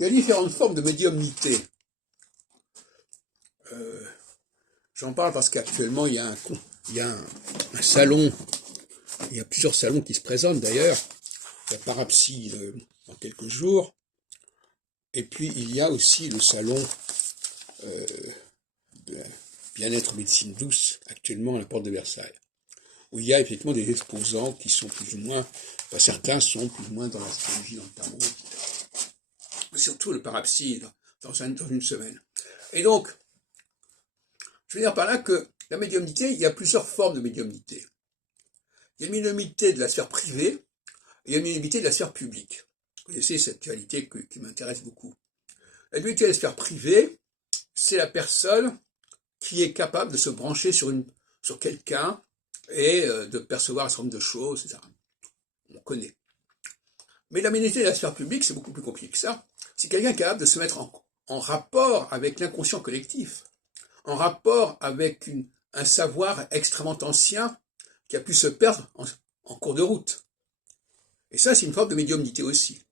Il y a différentes formes de médiumnité. J'en parle parce qu'actuellement, il y a un salon, il y a plusieurs salons qui se présentent d'ailleurs, la Parapsy dans quelques jours, et puis il y a aussi le salon de bien-être médecine douce, actuellement à la porte de Versailles, où il y a effectivement des exposants qui sont plus ou moins, certains sont plus ou moins dans l'astrologie, dans le tarot, surtout le Parapsy dans une semaine. Et donc, je veux dire par là que la médiumnité, il y a plusieurs formes de médiumnité. Il y a une médiumnité de la sphère privée, et il y a une médiumnité de la sphère publique. Vous connaissez cette dualité qui m'intéresse beaucoup. La médiumnité de la sphère privée, c'est la personne qui est capable de se brancher sur quelqu'un et de percevoir un certain nombre de choses, etc. On connaît. Mais la médiumnité de la sphère publique, c'est beaucoup plus compliqué que ça. C'est quelqu'un capable de se mettre en rapport avec l'inconscient collectif, en rapport avec un savoir extrêmement ancien qui a pu se perdre en cours de route. Et ça, c'est une forme de médiumnité aussi.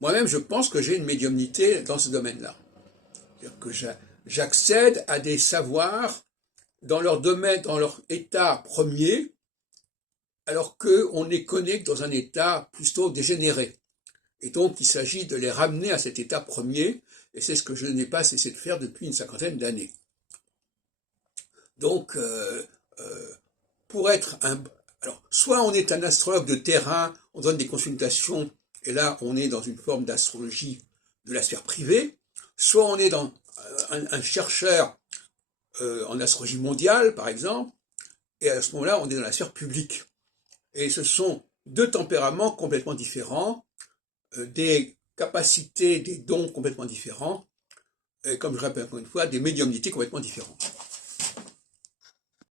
Moi-même, je pense que j'ai une médiumnité dans ce domaine-là. C'est-à-dire que j'accède à des savoirs dans leur domaine, dans leur état premier, alors qu'on les connaît dans un état plutôt dégénéré. Et donc, il s'agit de les ramener à cet état premier, et c'est ce que je n'ai pas cessé de faire depuis une cinquantaine d'années. Donc, pour être alors, soit on est un astrologue de terrain, on donne des consultations, et là, on est dans une forme d'astrologie de la sphère privée, soit on est dans un chercheur en astrologie mondiale, par exemple, et à ce moment-là, on est dans la sphère publique. Et ce sont deux tempéraments complètement différents, des capacités, des dons complètement différents, et comme je répète encore une fois, des médiumnités complètement différentes.